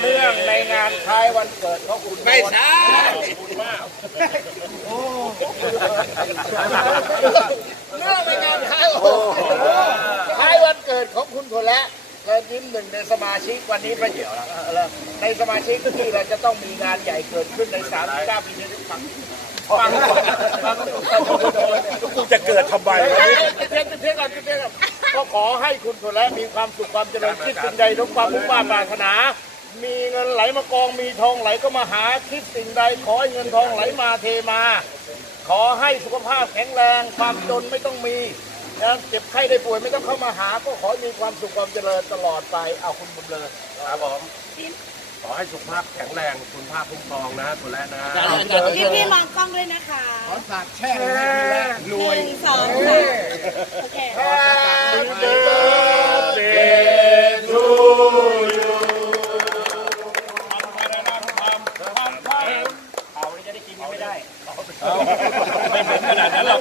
เรื่องในงานท้ายวันเกิดของคุณไม่ใช่คุณมากเรื่องในงานท้ายคล้ายวันเกิดของคุณคนละเกินยิ้มหนึ่งในสมาชิกวันนี้ประเดี๋ยวแล้วในสมาชิกที่เราจะต้องมีงานใหญ่เกิดขึ้นในสามก้าปีนี้ทุกครั้งฟังกูจะเกิดทำไมเพี้ยนเพี้ยนกันเพี้ยนกัน ก็ขอให้คุณคนและมีความสุขความเจริญคิดสิ่งใดทุกความมุ่งมั่นปรารถนา มีเงินไหลมากองมีทองไหลก็มาหาคิดสิ่งใด ขอให้เงินทองไหลมาเทมา ขอให้สุขภาพแข็งแรง ความจนไม่ต้องมีนะเจ็บไข้ได้ป่วยไม่ต้องเข้ามาหา ก็ขอให้มีความสุขความเจริญตลอดไปเอาคุณบุญเลยครับผมขอให้สุขภาพแข็งแรงคุณภาพคุ้มครองนะคุณแรกนะพี่พี่มองกล้องด้วยนะคะแช่รหวยนึ่งสองสามโอเค ไม่เหมือนขนาดนั้นหรอก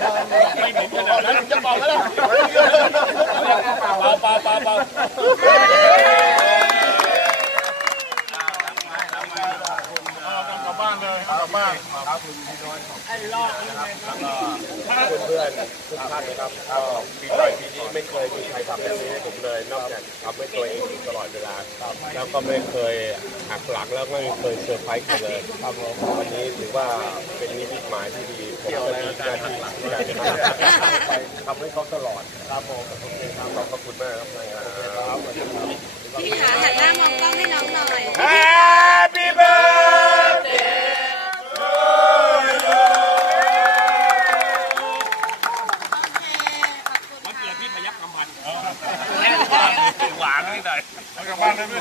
ไม่เหมือนขนาดนั้นจะบอกแล้วเปล่าเปล่าเปล่าเปล่ากลับบ้าน เลยกลับบ้านเพื่อนๆทุกท่านนะครับก็ปีใหม่ปีนี้ไม่เคยมีใครทำแบบนี้ให้ผมเลย นอกจากทำให้ตัวเองอยู่ตลอดเวลาแล้วก็ไม่เคยหักหลังแล้วก็ไม่เคยเซอร์ไพรส์ใครเลยครับผมวันนี้ถือว่าเป็นนิมิตหมายที่ดีผมจะมีหน้าที่ในการไปทำให้เขาตลอดครับผมครับขอบคุณมากครับนายครับ พี่ขาหันหน้ามองกล้องให้น้องหน่อย Happy birthday วันนิดหน่อยักกำมับบ้านได้ไหม